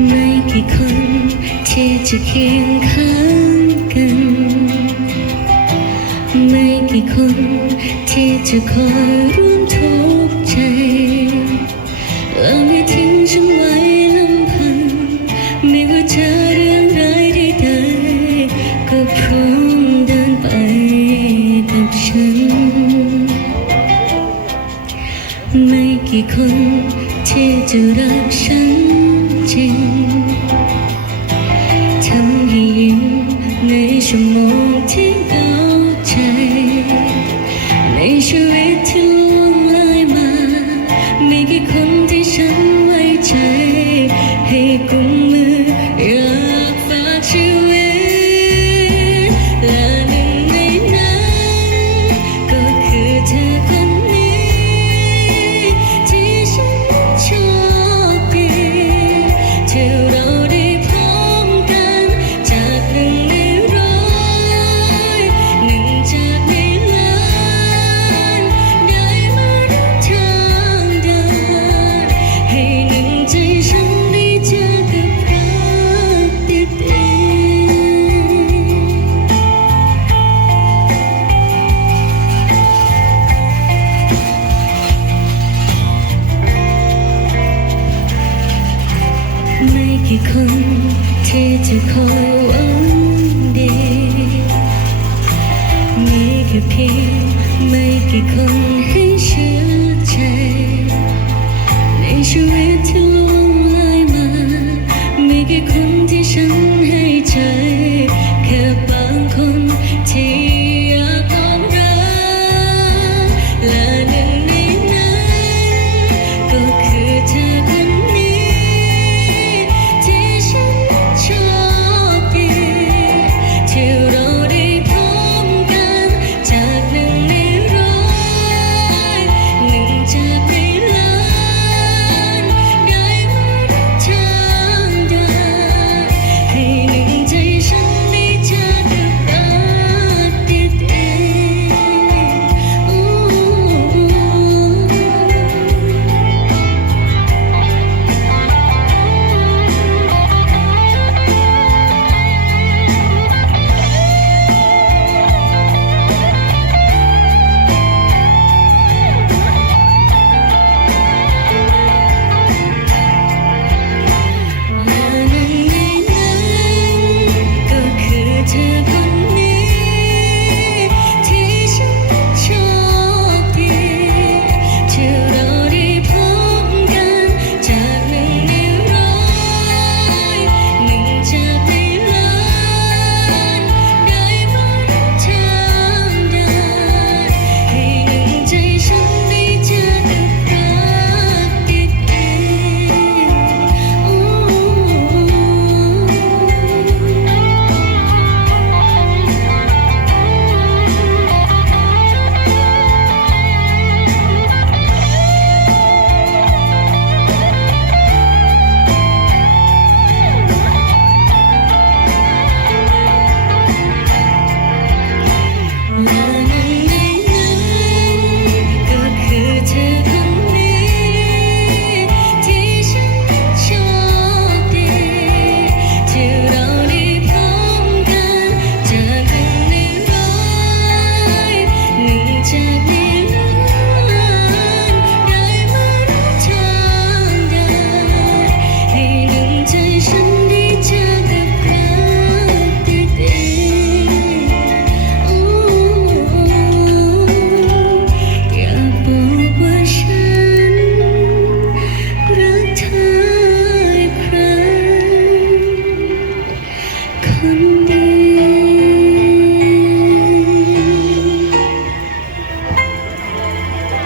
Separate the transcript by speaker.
Speaker 1: ไม่กี่คนที่จะเคียงข้างกัน ไม่กี่คนที่จะคอยร่วมทุกข์ใจแล้วไม่ทิ้งฉันไว้ลำพังไม่ว่าเจอเรื่องร้ายใดๆก็พร้อมเดินไปกับฉัน ไม่กี่คนที่จะรักฉัน จริงทำให้ยิ้มในชั่วโมงที่เหงาใจ ในชีวิตที่ล่วงเลยมา มีแค่คนที่ฉันไว้ใจ ให้กุ้ง ดี มีแค่เพียงไม่กี่คน